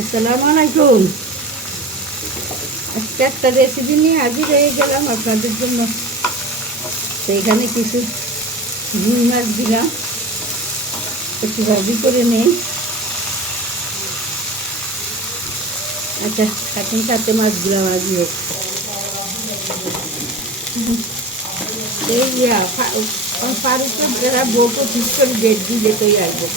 আসসালামু আলাইকুম। আজকে একটা রেসিপি নিয়ে হাজির হয়ে গেলাম আপনাদের জন্য। তো এখানে কিছু রুই মাছ দিলাম। একটু ভাজি করে নেই। আচ্ছা এখন সাথে মাছগুলো ভাজি হোক। এই ফারুকের যারা বউকে ঠিক করে ডেট দিলে তো আসব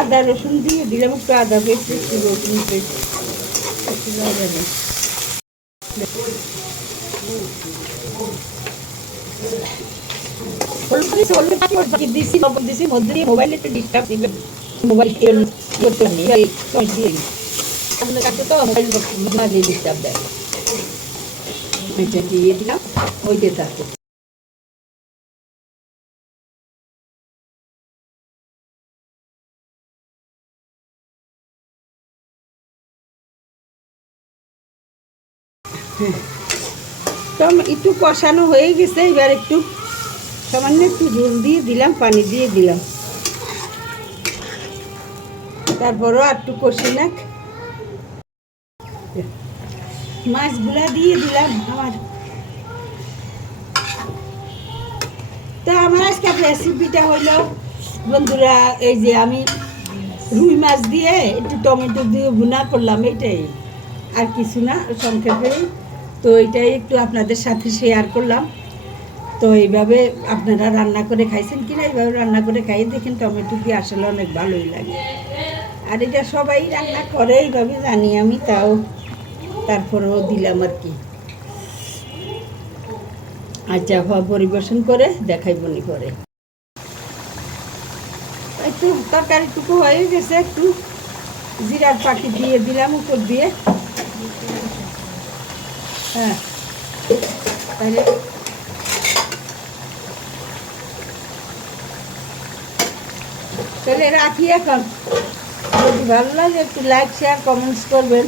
আদা রসুন দিয়ে দিলাম, একটু আদা পেস্ট রসুন পেস্ট মধ্যে দিয়ে মোবাইলে একটু ডিস্টার্ব দিবে। মোবাইল করতে তো মোবাইল ডিস্টার্ব দেয়। দিয়ে দিলাম তো একটু কষানো হয়ে গেছে, এবার একটু সামান্য একটু ঝোল দিয়ে দিলাম, পানি দিয়ে দিলাম। তারপরও একটু কষি নাক। মাছগুলা দিয়ে দিলাম আমার তা আমার আজকে রেসিপিটা হইল। বন্ধুরা, এই যে আমি রুই মাছ দিয়ে একটু টমেটো দিয়ে ভুনা করলাম, এটাই। আর কিছু না, সংক্ষেপে। তো এটাই একটু আপনাদের সাথে শেয়ার করলাম। তো এইভাবে আপনারা রান্না করে খাইছেন কিনা, এইভাবে রান্না করে খাই দেখেন টমেটো দিয়ে আসলে অনেক ভালোই লাগে। আর এটা সবাই রান্না করে, এইভাবে জানি আমি, তাও তারপরেও দিলাম আর কি। আচ্ছা হওয়া পরিবেশন করে দেখাইব নি পরে। একটু তরকারিটুকু হয়ে গেছে, একটু জিরার পাখি দিয়ে দিলাম উপর দিয়ে। হ্যাঁ। তাহলে তাহলে রাখি এখন। যদি ভালো লাগে একটু লাইক শেয়ার কমেন্টস করবেন।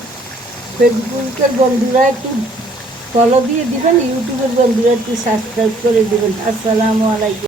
ফেসবুকের বন্ধুরা একটু ফলো দিয়ে দিবেন ইউটিউবের বন্ধুরা একটু সাবস্ক্রাইব করে দেবেন। আসসালামু আলাইকুম।